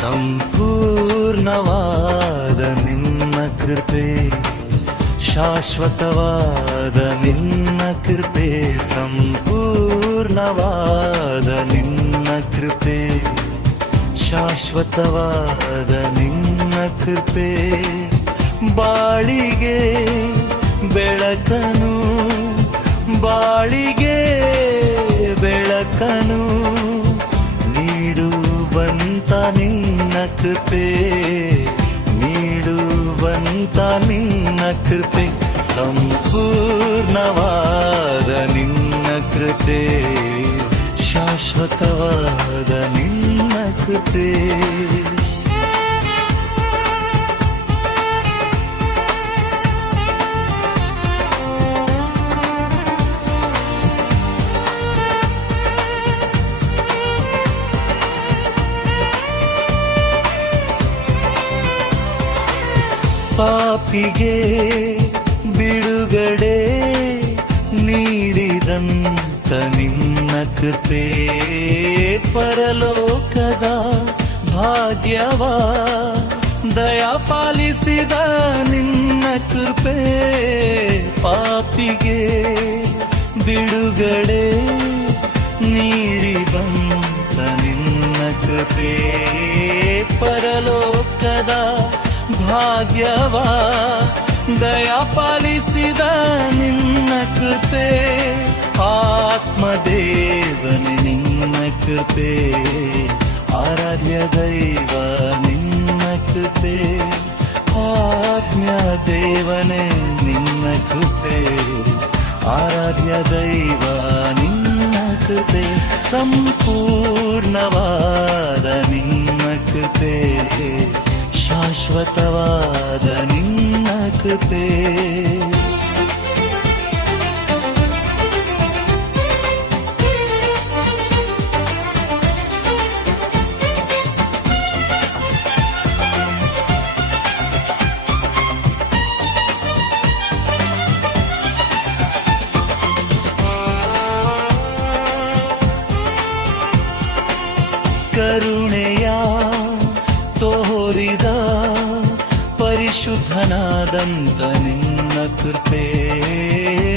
ಸಂಪೂರ್ಣವಾದ ನಿನ್ನ ಕೃಪೆ, ಶಾಶ್ವತವಾದ ನಿನ್ನ ಕೃಪೆ, ಸಂಪೂರ್ಣವಾದ ನಿನ್ನ ಕೃಪೆ, ಶಾಶ್ವತವಾದ ನಿನ್ನ ಕೃಪೆ. ಬಾಳಿಗೆ ಬೆಳಕನು, ಬಾಳಿಗೆ ಕೃಪೆ ನೀಡುವಂತ ನಿನ್ನ ಕೃಪೆ ಸಂಪೂರ್ಣವಾದ ನಿನ್ನ ಕೃಪೆ ಶಾಶ್ವತವಾದ ನಿನ್ನ ಕೃಪೆ. ಪಾಪಿಗೆ ಬಿಡುಗಡೆ ನೀಡಿದಂತ ನಿನ್ನ ಕೃಪೆ. ಪರಲೋಕದ ಭಾಗ್ಯವ ದಯಾ ಪಾಲಿಸಿದ ನಿನ್ನ ಕೃಪೆ. ಪಾಪಿಗೆ ಬಿಡುಗಡೆ ದಯಾ ಪಾಲಿಸಿದ ನಿನ್ನ ಕೃಪೆ. ಆತ್ಮದೇವನೆ ನಿನ್ನ ಕೃಪೆ. ಆರಾಧ್ಯ ದೈವ ನಿನ್ನ ಕೃಪೆ. ಆತ್ಮ್ಯ ದೇವನೇ ನಿನ್ನ ಕೃಪೆ. ಆರಾಧ್ಯ ದೈವ ನಿನ್ನ ಕೃಪೆ. ಸಂಪೂರ್ಣವಾದ ನಿನ್ನ ಕೃಪೆ. ಶಾಶ್ವತವಾದ ನಿನ್ನ ಕೃಪೆ ಕರುಣೆಯ ತೋರಿದ ಪರಿಶುದ್ಧನಾದಂತ ನಿನ್ನ ಕೃಪೆ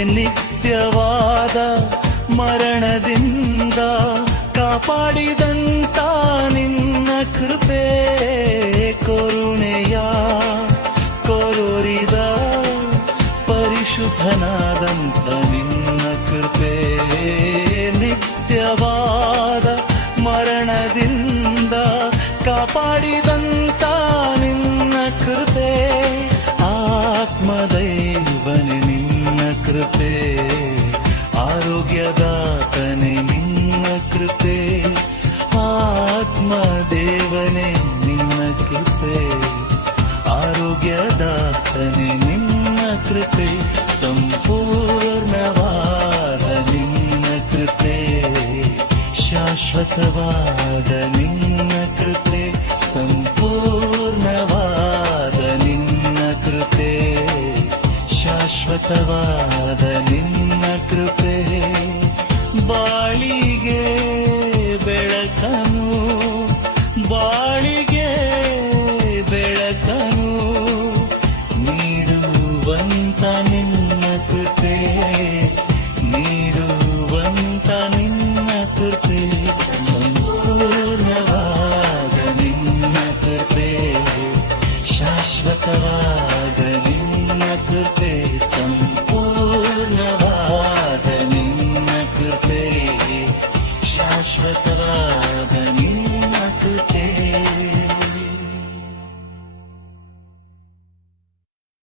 ನಿತ್ಯವಾದ ಮರಣದಿಂದ ಕಾಪಾಡಿದಂತ कृते आत्मदेवने निन्न कृते आरोग्यदातने निन्न कृते सम्पूर्णवाद निन्न कृते शाश्वतवाद निन्न कृते सम्पूर्णवाद निन्न कृते शाश्वतवाद निन्न कृते बाली وترى